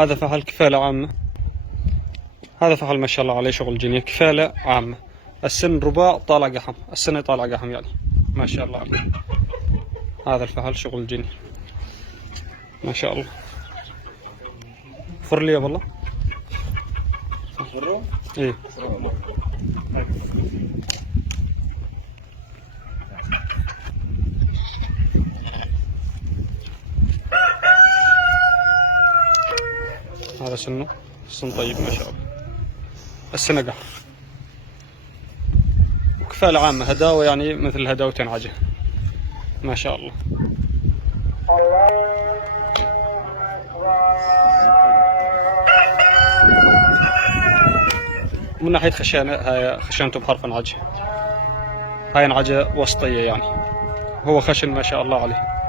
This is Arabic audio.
هذا فحل كفالة عامة. هذا فحل ما شاء الله عليه شغل جنيه، كفالة عامة. السن رباع طالع قحم، السنة طالع قحم يعني ما شاء الله عليه. هذا الفحل شغل جنيه ما شاء الله. فر لي والله. ايه هذا سنه سن طيب ما شاء الله. السنة قحم وكفالة عامة، هداوة يعني مثل هداوتين عجل ما شاء الله. من ناحية خشانة، هاي خشانته بحرف عجة، هاي عجة وسطية يعني، هو خشن ما شاء الله عليه.